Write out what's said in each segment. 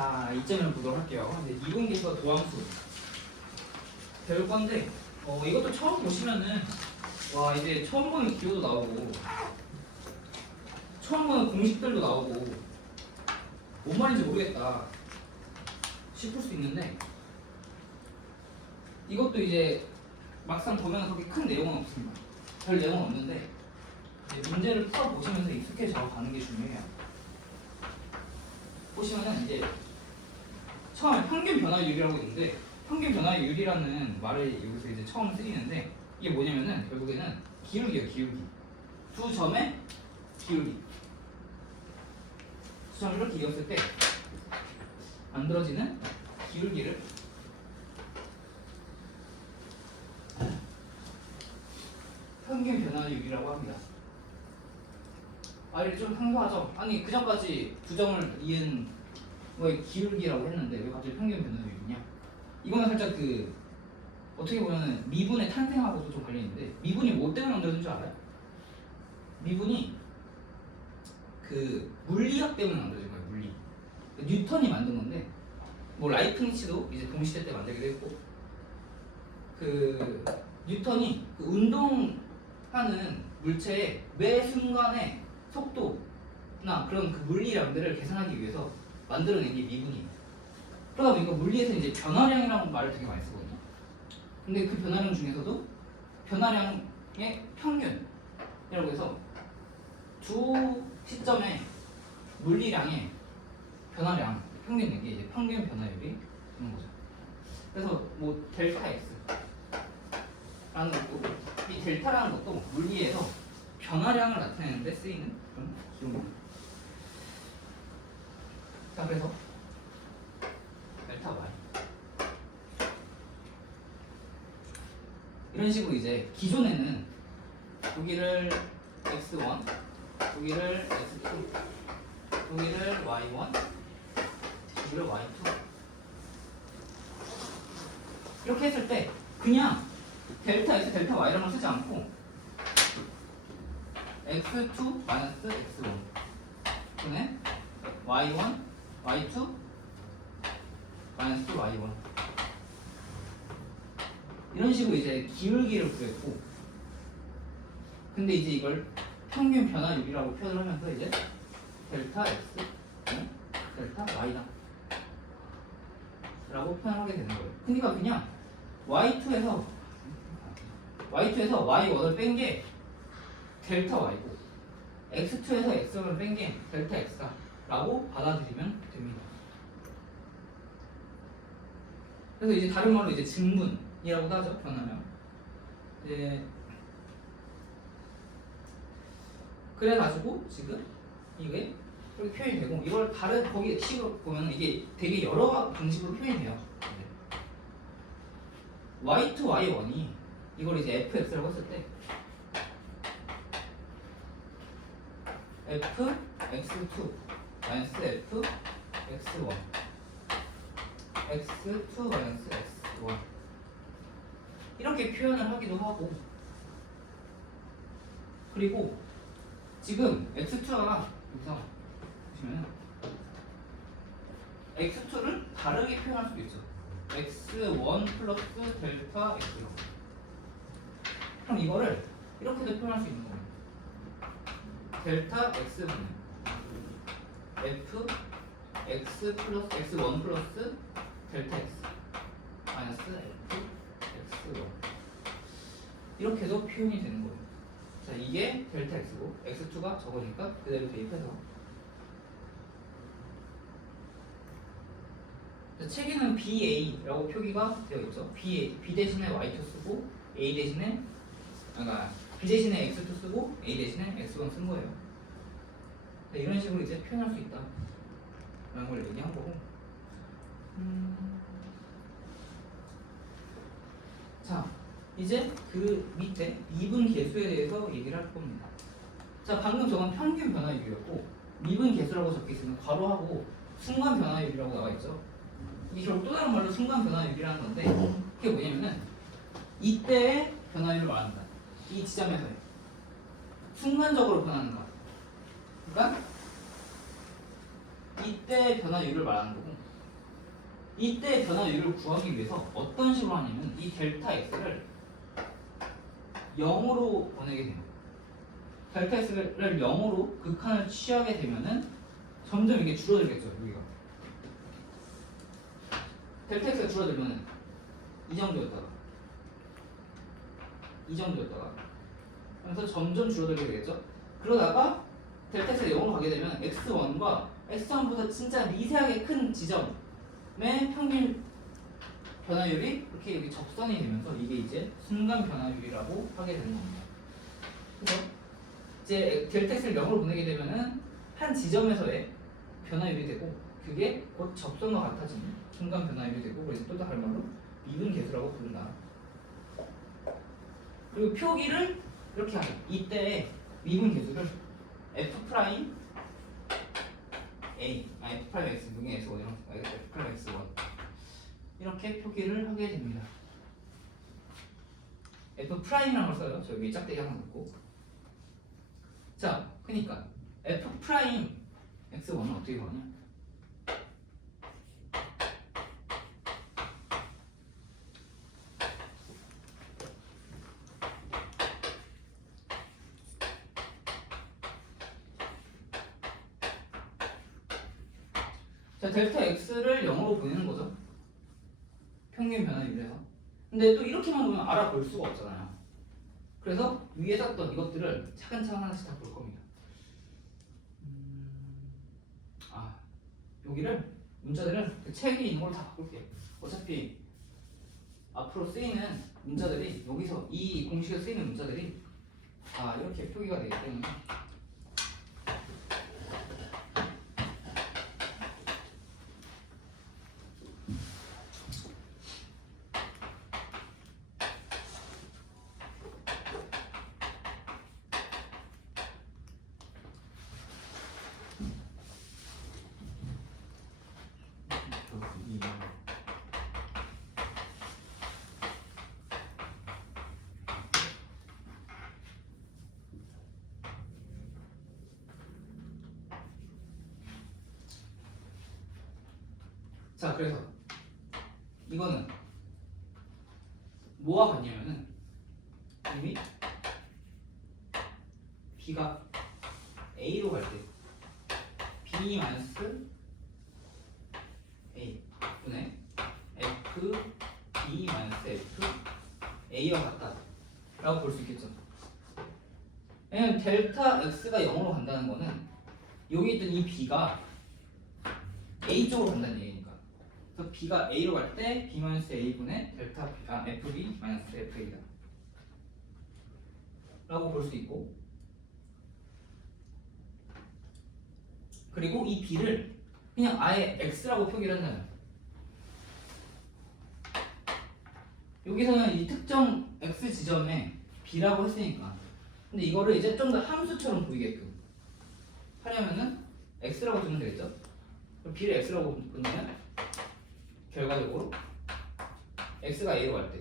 자, 이점을 보도록 할게요. 이제 이분계수와 도함수 배울 건데, 이것도 처음 보시면은 와 이제 처음 보는 기호도 나오고 처음 보는 공식들도 나오고 뭔 말인지 모르겠다 싶을 수 있는데, 이것도 이제 막상 보면 그렇게 큰 내용은 없습니다. 별 내용은 없는데 이제 문제를 풀어보시면서 익숙해져 가는 게 중요해요. 보시면은 이제 처음에 평균 변화율이라고 있는데, 평균 변화율이라는 말을 여기서 이제 처음 쓰이는데, 이게 뭐냐면은 결국에는 기울기예요. 기울기. 두 점의 기울기. 두 점을 이렇게 이었을 때 만들어지는 기울기를 평균 변화율이라고 합니다. 아, 이게 좀 생소하죠? 아니, 그전까지 두 점을 이은 거의 기울기라고 했는데 왜 갑자기 평균 변화율이냐? 이거는 살짝 어떻게 보면 미분의 탄생하고도 좀 관련있는데, 미분이 뭐 때문에 만들어진 줄 알아요? 미분이 물리학 때문에 만들어진 거예요. 물리. 뉴턴이 만든 건데, 뭐 라이프니츠도 이제 동시대 때 만들기도 했고, 뉴턴이 운동하는 물체의 매 순간의 속도나 그런 물리량들을 계산하기 위해서 만들어낸 게 미분이에요. 그러다 보니까 물리에서 이제 변화량이라는 말을 되게 많이 쓰거든요. 근데 그 변화량 중에서도 변화량의 평균이라고 해서 두 시점의 물리량의 변화량 평균 낸 게 이제 평균 변화율이 되는 거죠. 그래서 뭐 델타 X라는 것도, 이 델타라는 것도 물리에서 변화량을 나타내는 데 쓰이는 그런 기호입니다. 자, 그래서 델타 Y 이런 식으로 이제 기존에는 여기를 x1, 여기를 x2, 여기를 y1, 여기를 y2 이렇게 했을 때 그냥 델타 x, 델타 y라는 걸 쓰지 않고 x2 마이너스 x1 또는 y1, y2 마이너스 y1 이런 식으로 이제 기울기를 구했고, 근데 이제 이걸 평균 변화율이라고 표현을 하면서 이제 델타 x, 델타 y다 라고 표현하게 되는 거예요. 그러니까 그냥 y2에서 y1을 뺀 게 델타 y고, x2에서 x1을 뺀 게 델타 x다 라고 받아들이면 됩니다. 그래서 이제 다른 말로 이제 증분이라고도 하죠. 변화량. 이제 그래가지고 지금 이게 이렇게 표현이 되고, 이걸 다른 거기 식으로 보면 이게 되게 여러 방식으로 표현이 돼요. y2, y1이 이걸 이제 fx라고 했을 때 f x2 마이너스 f x1 x2 마이너스 x1 이렇게 표현을 하기도 하고, 그리고 지금 x2가 여기서 보시면 x2를 다르게 표현할 수도 있죠. x1 플러스 델타 x1. 그럼 이거를 이렇게도 표현할 수 있는 거예요. 델타 x는 f x 플러스 x1 플러스 델타 x 마이너스 f x1 이렇게도 표현이 되는 거예요. 자, 이게 델타 x고 x2가 적으니까 그대로 대입해서, 책에는 BA라고 표기가 되어 있죠. B 대신에 Y2 쓰고 A 대신에 B 대신에 X2 쓰고 A 대신에 X1 쓴 거예요. 이런 식으로 이제 표현할 수 있다 라는 걸 얘기한 거고, 자, 이제 그 밑에 미분 계수에 대해서 얘기를 할 겁니다. 자, 방금 저건 평균 변화율이었고, 미분 계수라고 적혀 있으면 괄호하고 순간 변화율이라고 나와 있죠. 이게 결국 또 다른 말로 순간 변화율이라는 건데, 그게 뭐냐면은 이때의 변화율을 말한다. 이 지점에서의 순간적으로 변하는 거. 그러니까 이때 변화율을 말하는 거고, 이때 변화율을 구하기 위해서 어떤 식으로 하냐면 이 델타 x를 0으로 보내게 됩니다. 델타 x를 0으로 극한을 취하게 되면은 점점 이게 줄어들겠죠. 여기가 델타 x가 줄어들면은 이 정도였다가 그래서 점점 줄어들게 되겠죠. 그러다가 델타 x가 0으로 가게 되면 x1과 x1보다 진짜 미세하게 큰 지점의 평균 변화율이 이렇게 여기 접선이 되면서 이게 이제 순간 변화율이라고 하게 되는 겁니다. 그래서 이제 델타 x를 0으로 보내게 되면은 한 지점에서의 변화율이 되고 그게 곧 접선과 같아지는 순간 변화율이 되고 그래서 또 다른 말로 미분 계수라고 부른다. 그리고 표기를 이렇게 하죠. 이때 미분 계수를 f 프라임 a, f 프라임 x, 여기 x1, f 프라임 x1 이렇게 표기를 하게 됩니다. f 프라임이라는 걸 써요. 저 여기 짝대기 하나 놓고. 자, 그러니까 f 프라임 x1은 어떻게 구하냐? 자, 델타 x를 0으로 보내는 거죠. 평균 변화율에서. 근데 또 이렇게만 보면 알아볼 수가 없잖아요. 그래서 위에 썼던 이것들을 차근차근 하나씩 다 볼 겁니다. 여기를 문자들은 그 책에 있는 걸 다 바꿀게요. 어차피 앞으로 쓰이는 문자들이 여기서 이 공식에 쓰이는 문자들이 다 이렇게 표기가 되기 때문에 자, 그래서 이거는 뭐와 같냐면은 이미 b가 a로 갈 때 b 마이너스 a 분의 f b 마이너스 f a와 같다 라고 볼 수 있겠죠. 왜냐면 델타 x가 0으로 간다는 거는 여기 있던 이 b가 a 쪽으로 간다는 얘기니까. 그래서 b가 a로 갈 때 b 마이너스 a 분의 델타 fb 마이너스 fa다 라고 볼 수 있고, 그리고 이 b를 그냥 아예 x라고 표기를 한다면 여기서는 이 특정 x 지점에 b라고 했으니까, 근데 이거를 이제 좀 더 함수처럼 보이게끔 하려면은 x라고 두면 되겠죠. 그럼 b를 x라고 보면 결과적으로 x가 a로 갈 때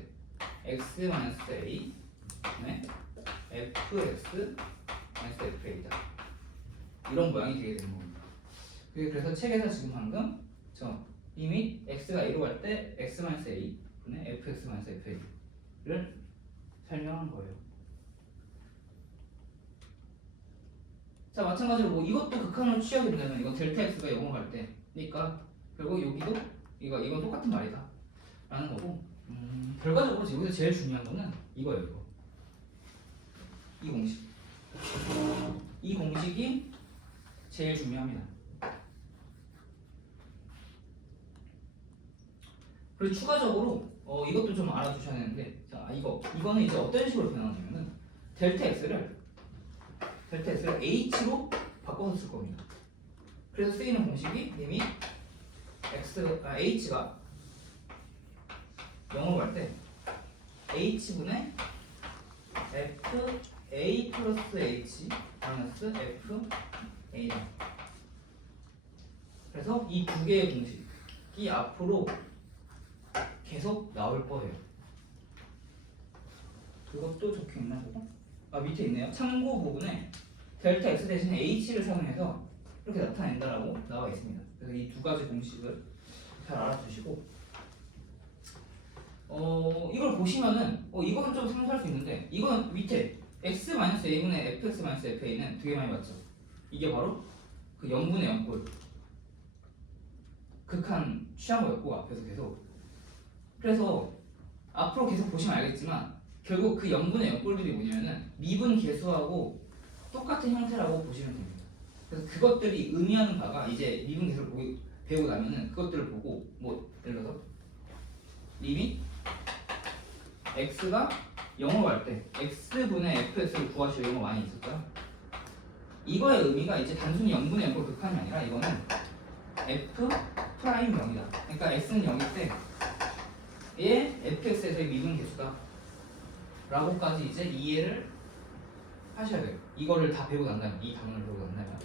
x 마이너스 a 네 fx 마이너스 fa다 이런 모양이 되게 되는 겁니다. 그래서 책에서 지금 방금 저 이미 x가 a로 갈 때 x 마이너스 a 분의 fx 마이너스 fa를 설명한 거예요. 자, 마찬가지로 뭐 이것도 극한으로 취하게 된다면 이거 델타 x가 0으로 갈 때, 그러니까 결국 여기도 이건 똑같은 말이다 라는 거고, 결과적으로 여기서 제일 중요한 거는 이거예요. 이 공식, 이 공식이 제일 중요합니다. 그리고 추가적으로 이것도 좀 알아두셔야 되는데, 자, 이거는 이제 어떤 식으로 변하냐면은 델타 x를 h로 바꿔서 쓸 겁니다. 그래서 쓰이는 공식이 이미 h가 0으로 갈 때 h분의 f a 플러스 h 마이너스 f a. 그래서 이 두 개의 공식이 앞으로 계속 나올 거예요. 그것도 적혀 있나 보고? 밑에 있네요. 참고 부분에 델타 x 대신에 h를 사용해서 이렇게 나타낸다라고 나와 있습니다. 그래서 이 두 가지 공식을 잘 알아두시고 이걸 보시면은 이거는 좀 생소할 수 있는데 이건 밑에 x-a분의 fx-fa는 되게 많이 봤죠. 이게 바로 그 0분의 0꼴 극한 취한 거였고 앞에서 계속. 그래서 앞으로 계속 보시면 알겠지만 결국 그 0분의 0꼴들이 뭐냐면은 미분 계수하고 똑같은 형태라고 보시면 됩니다. 그래서 그것들이 의미하는 바가 이제 미분 계수를 배우고 나면은 그것들을 보고 뭐 예를 들어서 리밋 x가 0으로 갈 때 x분의 fx를 구하시오 이런 거 많이 있었죠. 이거의 의미가 이제 단순히 0분의 0꼴 극한이 아니라 이거는 f 프라임 0이다. 그러니까 x는 0일 때 얘 fx에서의 미분 계수다 라고까지 이제 이해를 하셔야 돼요. 이거를 다 배우고 난다면, 이 단원을 배우고 난다면.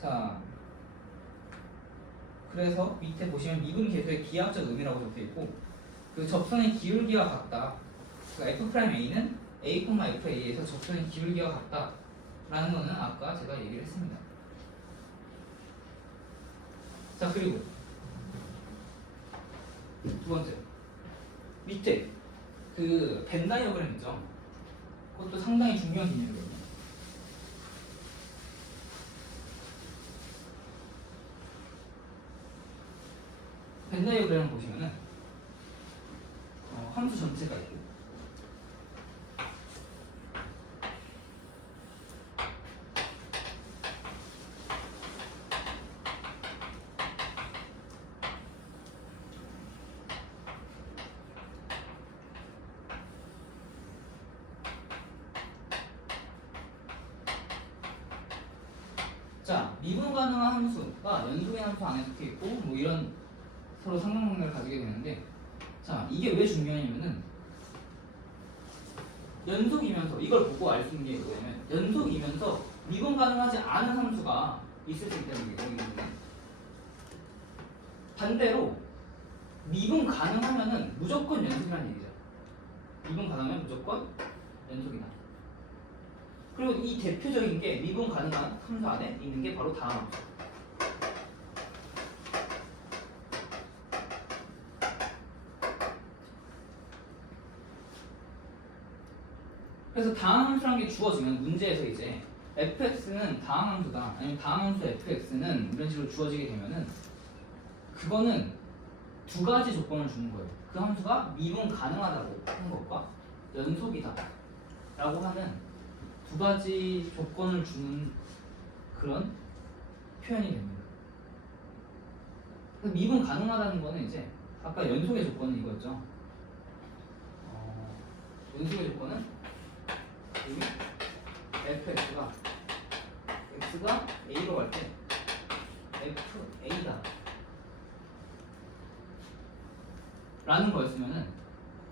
자, 그래서 밑에 보시면 미분 계수의 기하학적 의미라고 적혀있고 그 접선의 기울기와 같다. 그러니까 f'A는 a, fA에서 접선의 기울기와 같다 라는 거는 아까 제가 얘기를 했습니다. 자, 그리고 두 번째 밑에 그 벤 다이어그램 있죠? 그것도 상당히 중요한 개념이거든요. 벤 다이어그램을 보시면은 함수 전체가 있고 자, 미분 가능한 함수가 연속의 함수 안에 속해 있고 뭐 이런 서로 상관관계를 가지게 되는데 자, 이게 왜 중요하냐면은 연속이면서 이걸 보고 알 수 있는 게 뭐냐면 연속이면서 미분 가능하지 않은 함수가 있을 수 있다는 게 여기거든요. 반대로 미분 가능하면은 무조건 연속이라는 얘기죠. 미분 가능하면 무조건 연속이다. 그리고 이 대표적인 게 미분 가능한 함수 안에 있는 게 바로 다음 함수. 그래서 다항함수라는 게 주어지면 문제에서 이제 fx는 다항함수다 아니면 다항함수 fx는 이런 식으로 주어지게 되면은 그거는 두 가지 조건을 주는 거예요. 그 함수가 미분 가능하다고 하는 것과 연속이다 라고 하는 두 가지 조건을 주는 그런 표현이 됩니다. 그래서 미분 가능하다는 거는 이제 아까 연속의 조건은 이거였죠. 연속의 조건은 fx가 x가 a로 갈 때 fa다 라는 거였으면은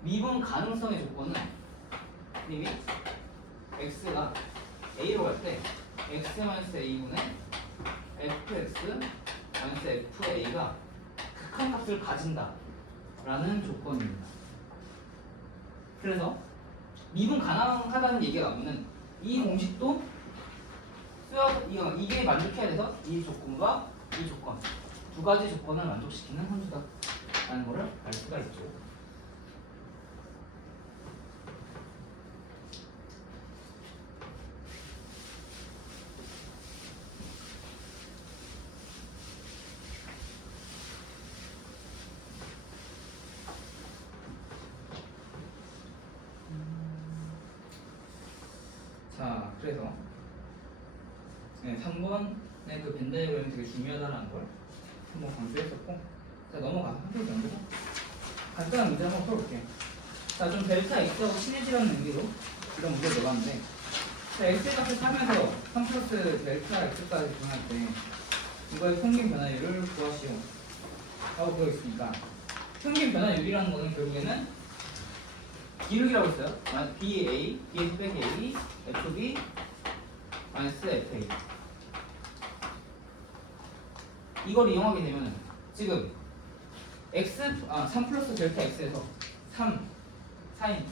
미분 가능성의 조건은 이미 x가 a로 갈 때 x-a분의 fx-fa가 극한값을 가진다 라는 조건입니다. 그래서 미분 가능하다는 얘기가 나오면 이 공식도 이게 만족해야 돼서 이 조건과 이 조건 두 가지 조건을 만족시키는 함수다 라는 거를 알 수가 있죠. 자, 그래서 3번의 그 벤 다이어그램이 되게 중요하다는 걸 한번 강조했었고 자, 넘어가서 한풀 정도 간단한 문제 한번 풀어볼게요. 자, 좀 델타 x하고 친해지라는 의미로 이런 문제를 넣어봤는데 자, x의 값을 사면서 3 플러스 델타 x까지 구할 때 이거의 평균 변화율을 구하시오 라고 되어 있으니까 평균 변화율이라는 거는 결국에는 기울기라고 했어요. BA, BA 빼기 A, FB, 마이너스 FA. 이걸 이용하게 되면 지금 3 플러스 델타 X에서 3, 4인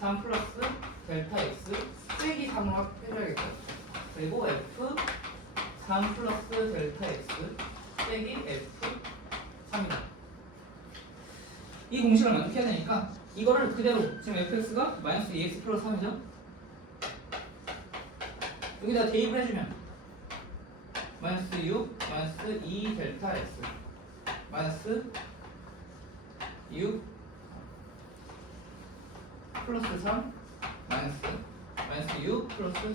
3 플러스 델타 X 빼기 3을 해줘야겠죠. 그리고 F 공식을 만족해야 되니까 이거를 그대로 지금 fx가 마이너스 2x 플러스 3이죠? 여기다 대입을 해주면 마이너스 6 마이너스 2 델타 x 마이너스 6 플러스 3 마이너스 6 플러스 3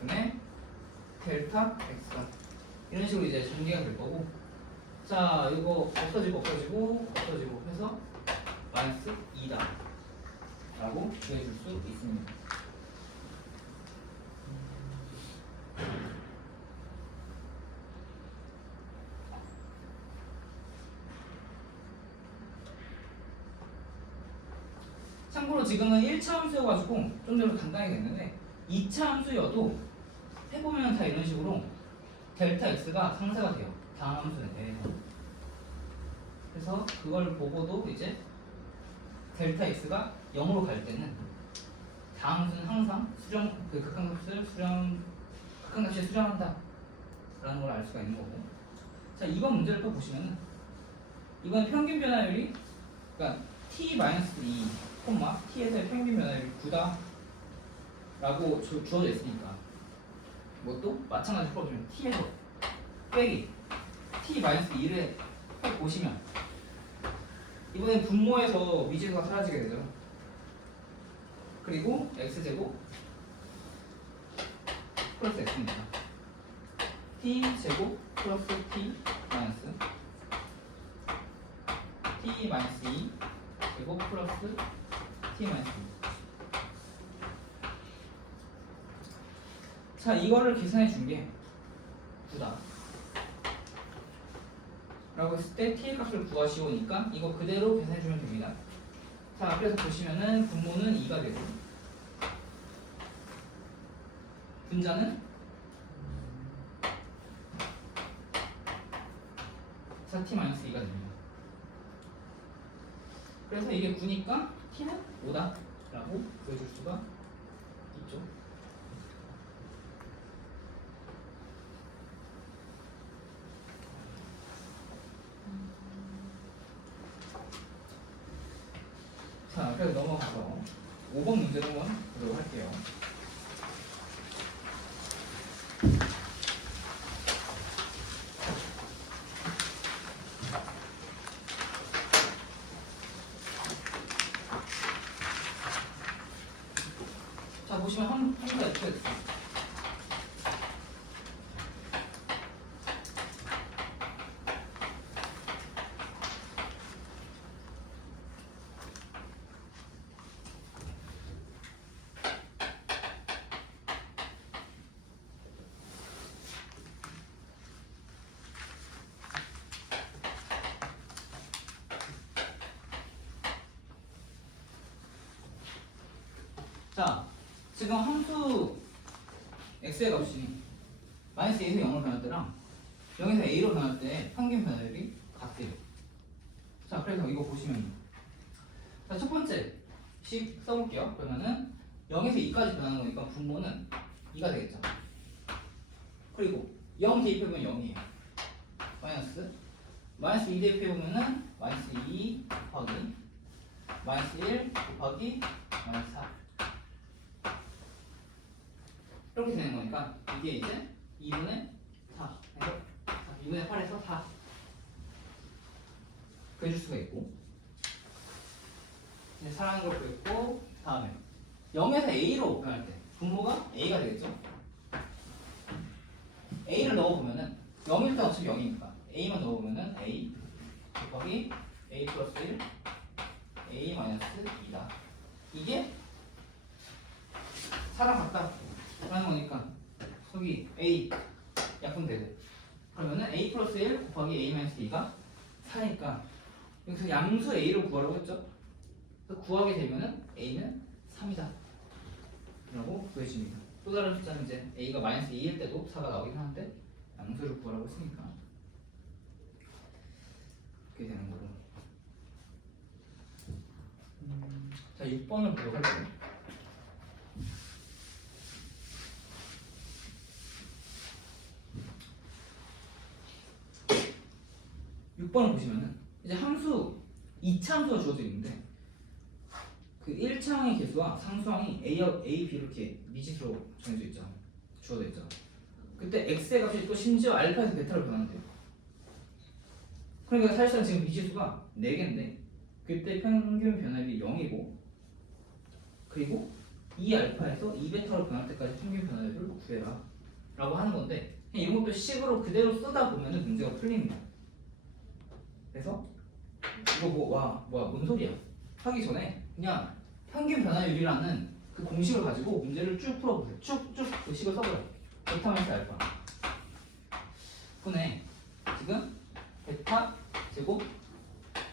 그다음에 델타 x가 이런 식으로 이제 전개가 될 거고 자 이거 없어지고 해서 마이너스 2다 라고 구해줄 수 있습니다. 참고로 지금은 1차 함수여가지고 좀 더 간단하게 됐는데 2차 함수여도 해보면 다 이런 식으로 델타 x가 상쇄가 돼요. 다음 함수에 대해서. 그래서 그걸 보고도 이제 델타 x가 0으로 갈 때는 다음 함수는 항상 수렴 그 극한값을 극한값이 수렴한다 라는 걸 알 수가 있는 거고. 자 이번 문제를 또 보시면은 이번 평균 변화율이 그러니까 t-2 t에서의 평균 변화율이 9다 라고 주어져 있으니까 이것도 마찬가지로 풀어주면 t에서 빼기 t-2를 보시면 이번엔 분모에서 미지수가 사라지게 되죠. 그리고 x제곱 플러스 x입니다. t제곱 플러스 t 마이너스 t 마이너스 2 제곱 플러스 t 마이너스 2. 자 이거를 계산해 준 게 9다 라고 했을 때 t의 값을 구하시오니까 이거 그대로 계산해 주면 됩니다. 자 그래서 보시면은 분모는 2가 되고 분자는 4t-2가 됩니다. 그래서 이게 9니까 t는 5다 라고 보여줄 수가 있죠. 자 그래서 넘어가서 5번 문제를 한번 보도록 할게요. 자 보시면 함수가 이렇게 됐어요. 자 지금 함수 x의 값이 마이너스 2에서 0으로 변할 때랑 0에서 a로 변할 때 평균 변화율이 같대요. 자 그래서 이거 보시면 자 첫 번째 식 써볼게요. 그러면은 0에서 2까지 변하는 거니까 분모는 2가 되겠죠. 그리고 0 대입해보면 0이에요. 마이너스 2 대입해보면은 마이너스 2 곱하기 마이너스 1 곱하기 마이너스 4 이렇게 되는 거니까 이게 이제 2분의 4 해서 2분의 8에서 4 구해줄 수가 있고 이제 사라는 걸 구했고 다음에 0에서 a로 변할 때 분모가 a가 되겠죠. a를 넣어보면은 0일 때 어차피 0이니까 a만 넣어보면은 a 곱하기 a 플러스 1 a 마이너스 2다. 이게 4랑 같다 라는 거니까 여기 a 약분되고 그러면은 a 플러스 1 곱하기 a 마이너스 2가 4니까 여기서 양수 a를 구하라고 했죠. 그래서 구하게 되면은 a는 3이다 라고 구해집니다. 또 다른 숫자는 이제 a가 마이너스 2일 때도 4가 나오긴 하는데 양수를 구하라고 했으니까 그렇게 되는 거고. 자 6번을 보도록 할게요. 6번을 보시면은 이제 함수 2 2차함수가 주어져 있는데 그 1차항의 개수와 상수항이 A, B 이렇게 미지수로 정해져 있죠. 주어져 있죠. 그때 x의 값이 또 심지어 알파에서 베타로 변한대요. 그러니까 사실상 지금 미지수가 4개인데 그때 평균 변화율이 0이고 그리고 2알파에서 2베타로 변할 때까지 평균 변화율을 구해라 라고 하는 건데 그냥 이런 것도 식으로 그대로 쓰다 보면 문제가 풀립니다. 그래서 이거 뭔 소리야 하기 전에 그냥 평균 변화율이라는 그 공식을 가지고 문제를 쭉 풀어보세요. 쭉쭉 그 식을 써보세요. 베타 마이너스 알파 분의 지금 베타 제곱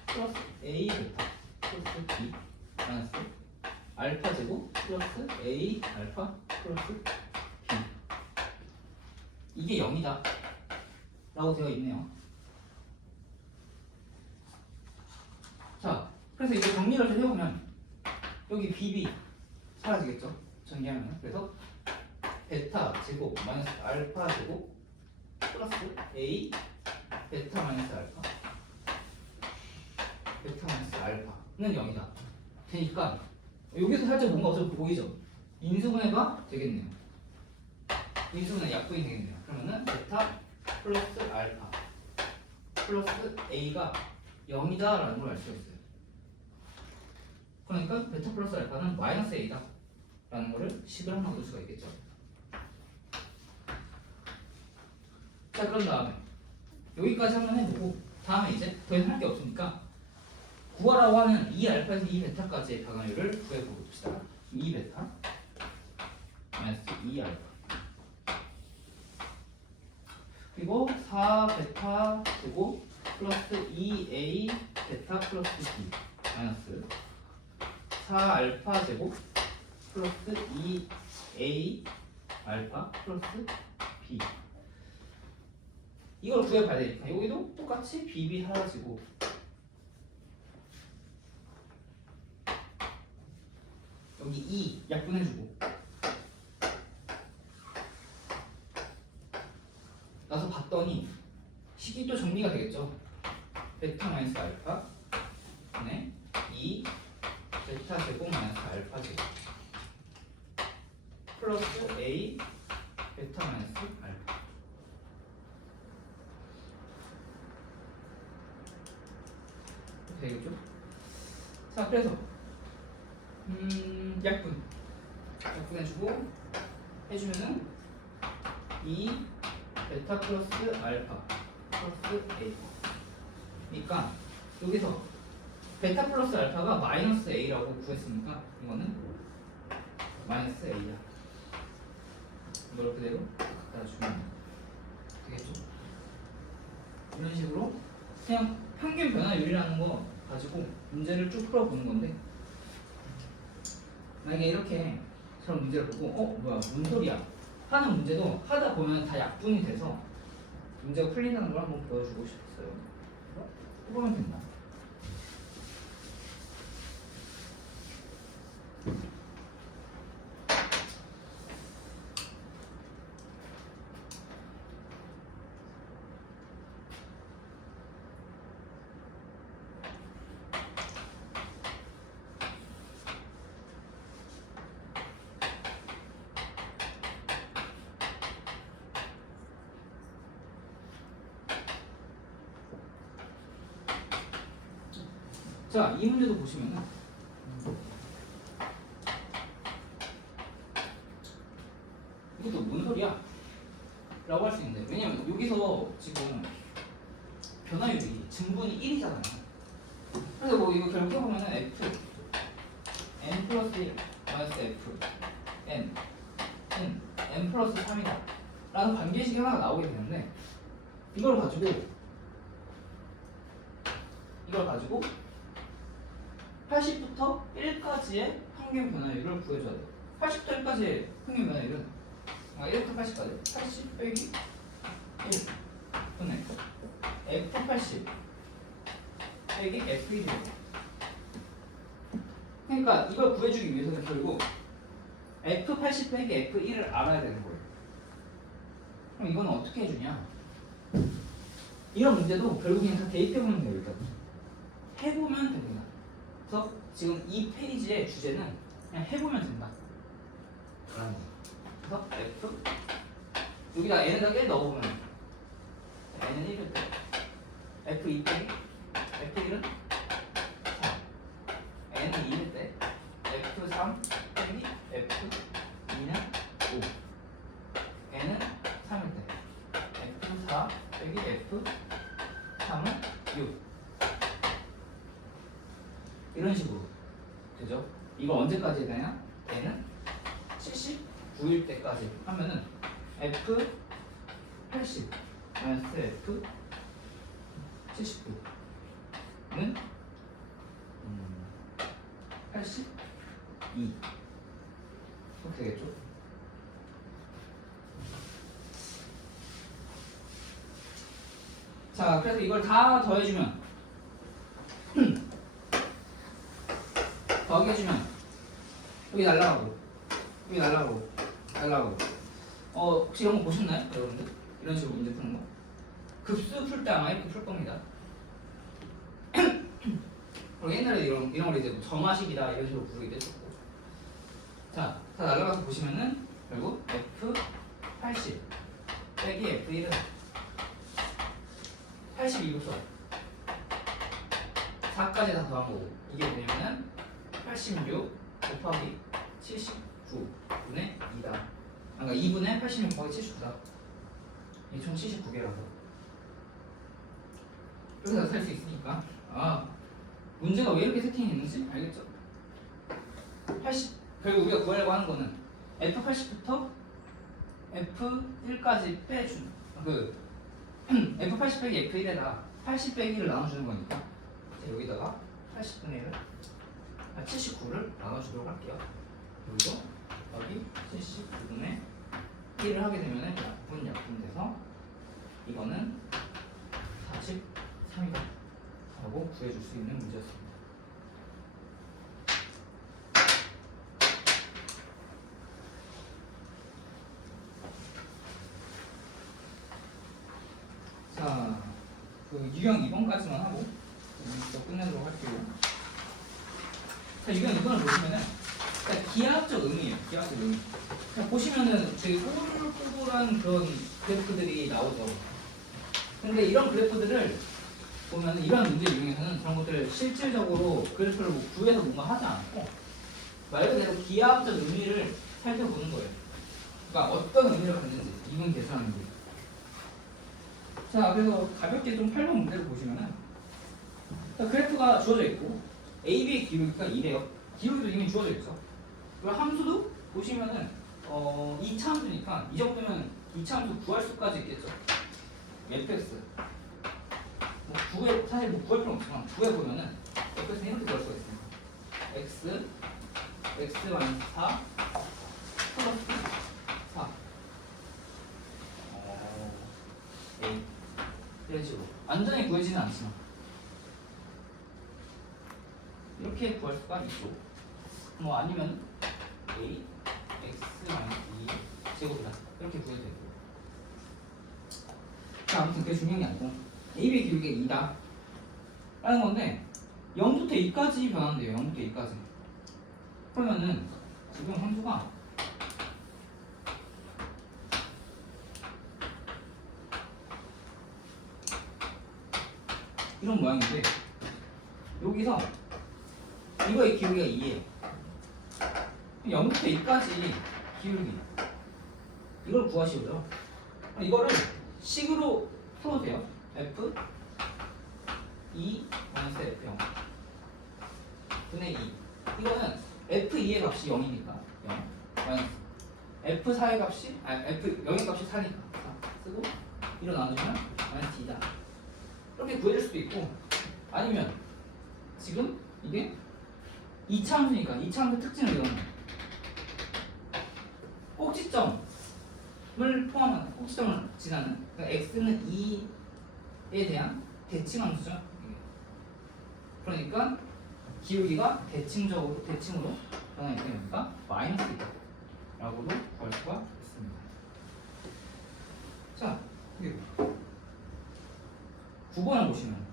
플러스 A 베타 플러스 B 마이너스 알파 제곱 플러스 A 알파 플러스 B 이게 0이다 라고 되어 있네요. 자, 그래서 이제 정리를 좀 해보면 여기 BB 사라지겠죠? 정리하면 그래서 베타 제곱 마이너스 알파 제곱 플러스 A 베타 마이너스 알파 베타 마이너스 알파는 0이다 되니까 여기서 살짝 뭔가 어차피 보이죠? 인수분해가 되겠네요. 인수분해 약분이 되겠네요. 그러면은 베타 플러스 알파 플러스 A가 0이다 라는 걸 알 수가 있어요. 그러니까 베타 플러스 알파는 마이너스 A다 라는 거를 식을 하나 얻을 수가 있겠죠. 자, 그런 다음에 여기까지 한번 해보고 다음에 이제 더 이상 할 게 없으니까 구하라고 하는 2알파에서 2베타까지의 변화율을 구해봅시다. 2베타 마이너스 2알파 그리고 4베타 제곱 플러스 2A 베타 플러스 B 마이너스 4알파 제곱 플러스 2A 알파 플러스 B 이걸 구해봐야 되니까 여기도 똑같이 BB 사라지고 여기 2 약분해주고 나서 봤더니 식이 또 정리가 되겠죠. 베타 마이너스 알파 분의 2 베타 제곱 마이너스 알파 제곱 플러스 A 베타 마이너스 알파 되겠죠? 자, 그래서 약분해주고 해주면은 2 베타 플러스 알파 플러스 A 그러니까 여기서 베타 플러스 알파가 마이너스 A라고 구했으니까 이거는 마이너스 A야. 이걸 그대로 갖다 주면 되겠죠? 이런 식으로 그냥 평균 변화율이라는 거 가지고 문제를 쭉 풀어보는 건데 만약에 이렇게 저런 문제를 보고 뭐야 뭔 소리야 하는 문제도 하다 보면 다 약분이 돼서 문제가 풀린다는 걸 한번 보여주고 싶었어요. 해보면 된다. 자, 이 문제도 보시면은 이것도 뭔 소리야? 라고 할 수 있는데 왜냐면 여기서 지금 변화율이 증분이 1이잖아요. 그래서 뭐 이거 결국 해보면은 F N 플러스 1 마이너스 F N 은 N 플러스 3이다 라는 관계식이 하나가 나오게 되는데 이걸 가지고 80부터 1까지의 평균 변화율을 구해줘야 돼요. 80부터 1까지의 평균 변화율은 1부터 80까지 80 빼기 1 분의 F80 빼기 F1이에요. 그러니까 이걸 구해주기 위해서는 결국 F80 빼기 F1을 알아야 되는 거예요. 그럼 이거는 어떻게 해주냐? 이런 문제도 결국 그냥 다 대입해보는 거예요. 일단 해보면 됩니다. 그래서 지금 이 페이지의 주제는 그냥 해보면 된다. 라는 거. 그래서 F 여기다 n에다 1 넣어보면 n은 1일 때 F2 빼기 F1은 4 n은 2일 때 F3 빼기 F2는 5 n은 3일 때 F4 빼기 F3은 6 이런 식으로 되죠? 이거 언제까지 해야 되냐? n은 79일 때까지 하면은 F 80 마이너스 F 79는 82 이렇게 되겠죠? 자, 그래서 이걸 다 더해주면 더해주면 여기 날라가고 여기 날라가고 날라가고 혹시 이런 거 보셨나요? 여러분들? 이런 식으로 문제 푸는 거 급수 풀 때 아마 이렇게 풀 겁니다. 그리고 옛날에 이런 걸 이제 정화식이다 이런 식으로 부르기도 했었고 자, 다 날라가서 보시면은 결국 F 80 빼기 F1은 82로 4까지 다 더한 거고 이게 뭐냐면은 86 곱하기 79분의 2다. 그러니까 2분의 86 곱하기 79다. 이게 총 79개라서 이렇게 다 살 수 있으니까 문제가 왜 이렇게 세팅이 됐는지 알겠죠? 80 결국 우리가 구하려고 하는 거는 F80부터 F1까지 빼준 F80 빼기 F1에다 80 빼기를 나눠주는 거니까 자, 여기다가 80분의 1을 79를 나눠주도록 할게요. 그리고 여기 79분의 1을 하게 되면 약분 돼서 이거는 43이다 라고 구해줄 수 있는 문제였습니다. 자, 그 유형 2번까지만 하고 또 끝내도록 할게요. 자, 유형 2번을 보시면은 기하학적 의미예요. 기하학적 의미. 그냥 보시면은 되게 꼬불꼬불한 그런 그래프들이 나오죠. 근데 이런 그래프들을 보면은 이런 문제 유형에서는 그런 것들을 실질적으로 그래프를 뭐 구해서 뭔가 하지 않고 말 그대로 기하학적 의미를 살펴보는 거예요. 그러니까 어떤 의미를 갖는지 이분 계산하는 게. 자, 그래서 가볍게 좀 8번 문제를 보시면은 그래프가 주어져 있고 AB의 기울기가 2래요. 기울기도 이미 주어져 있죠. 그리고 함수도 보시면은 2차 함수니까 이 정도면 2차 함수 구할 수까지 있겠죠. fx 사실 구할 필요는 없지만 구해보면은 fx는 이렇게 구할 수가 있습니다. x 마이너스 4 플러스 4 a 이런 식으로 완전히 구해지는 않지만 이렇게 구할 수가 있죠. 뭐 아니면 a x 마이너스 2 제곱이다 이렇게 구해도 되고. 자, 아무튼 그게 중요한 게 아니고 AB의 기울기가 2다 라는 건데 0부터 2까지 변한대요. 0부터 2까지. 그러면은 지금 함수가 이런 모양인데 여기서 이거의 기울기가 2예요. 0부터 2까지 기울기 이걸 구하시고요. 이거를 식으로 풀어도 돼요. F 2 마이너스 F0 분의 2 이거는 F2의 값이 0이니까 0 마이너스 F4의 값이 F0의 값이 4니까 4 쓰고 1로 나눠주면 마이너스 2다 이렇게 구해줄 수도 있고 아니면 지금 이게 2차 함수니까 2차 함수 특징을 이거는 꼭지점을 포함하는 꼭지점을 지나는 그러니까 x는 2에 대한 대칭 함수죠. 그러니까 기울기가 대칭으로 변하기 때문에 마이너스 2라고도 구할 수가 있습니다. 자, 그리고 9번을 보시면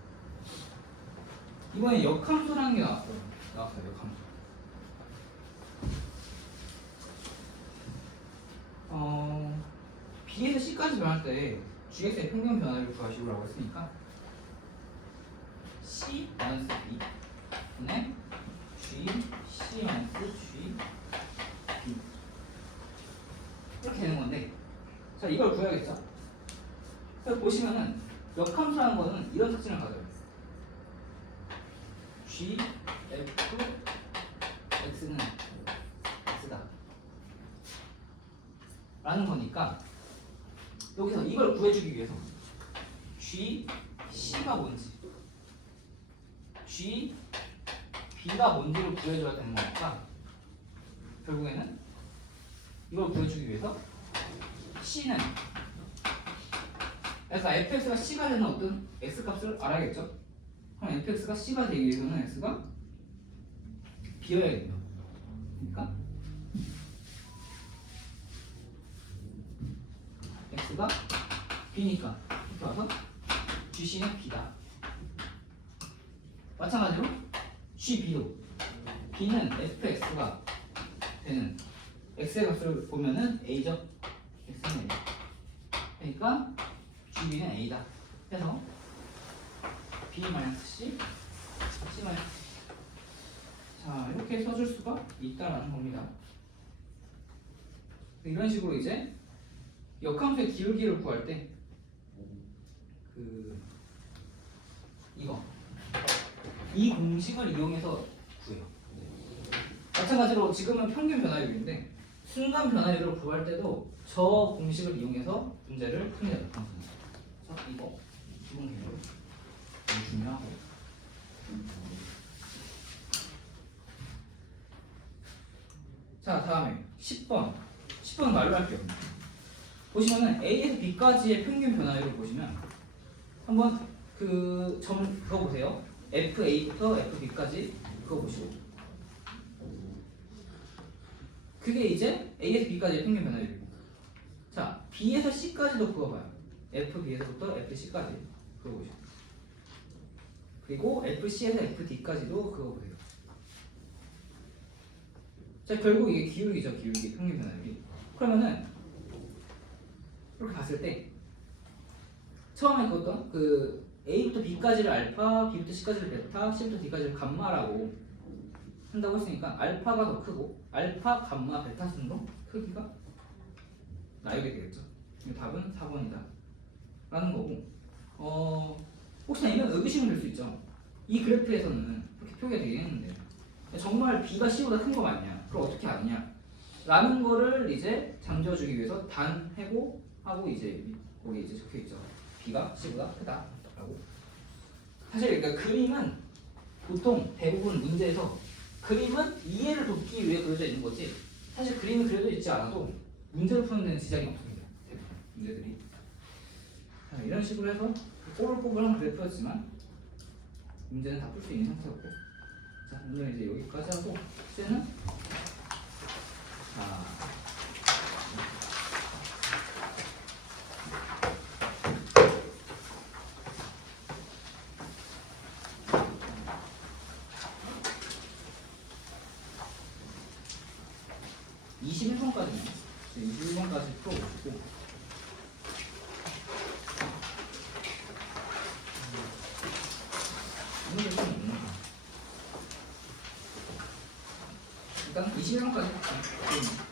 이번에 역함수라는 게 나왔어요. 역함수. B에서 C까지 변할 때 Gx의 평균 변화를 구하시고라고 했으니까 C 마이너스 B 분의 G C 마이너스 G B 이렇게 되는 건데, 자 이걸 구해야겠죠? 그래서 보시면은 역함수라는 거는 이런 특징을 가져요. G F X는 X다 라는 거니까 여기서 이걸 구해주기 위해서 G, C가 뭔지 G, B가 뭔지를 구해줘야 되는 거니까 결국에는 이걸 구해주기 위해서 C는 그래서 fx가 C가 되는 어떤 x값을 알아야겠죠? 그럼 fx가 C가 되기 위해서는 x가 B여야겠네요. 그러니까 x가 B니까 이렇게 와서 GC는 B다. 마찬가지로 GB도 B는 fx가 되는 x의 값을 보면은 a죠. x는 a. 그러니까 GB는 a다. 해서 B-C, C-. 자 이렇게 써줄 수가 있다라는 겁니다. 이런 식으로 이제 역함수의 기울기를 구할 때 이 공식을 이용해서 구해요. 마찬가지로 지금은 평균 변화율인데 순간 변화율을 구할 때도 저 공식을 이용해서 문제를 풉니다. 그래서 이거 기본 개념 너무 중요하고, 자 다음에 10번 말로 할게요. 보시면은 A에서 B까지의 평균 변화율을 보시면 한번 그거 보세요. FA부터 FB까지 그거 보시고, 그게 이제 A에서 B까지의 평균 변화율이고, 자 B에서 C까지도 그어봐요. FB에서부터 FC까지 그거 보시고, 그리고 FC에서 FD까지도 그거 보세요. 자 결국 이게 기울기죠. 기울기 평균 변화율이. 그러면은 이렇게 봤을 때 처음에 그었던 A부터 B까지를 알파, B부터 C까지를 베타, C부터 D까지를 감마라고 한다고 했으니까 알파가 더 크고 알파, 감마, 베타 순으로 크기가 나열이 되겠죠. 답은 4번이다 라는 거고, 혹시 아니면 의구심은 들 수 있죠. 이 그래프에서는 그렇게 표기가 되겠는데 정말 B가 C보다 큰 거 맞냐? 그걸 어떻게 아느냐? 라는 거를 이제 잠재워주기 위해서 단해고 하고 이제 거기 이제 적혀있죠. B가 C보다 크다 라고. 사실 그러니까 그림은 보통 대부분 문제에서 그림은 이해를 돕기 위해 그려져 있는 거지, 사실 그림이 그려져 있지 않아도 문제를 푸는 데는 지장이 없습니다. 대부분 문제들이. 자, 이런 식으로 해서 꼬불꼬불한 그래프였지만 문제는 다 풀 수 있는 상태였고, 자 오늘 이제 여기까지 하고 숙제는 21번까지는 21번까지 풀어보시고, 오늘 좀 없는 거 일단 21번까지 할게요.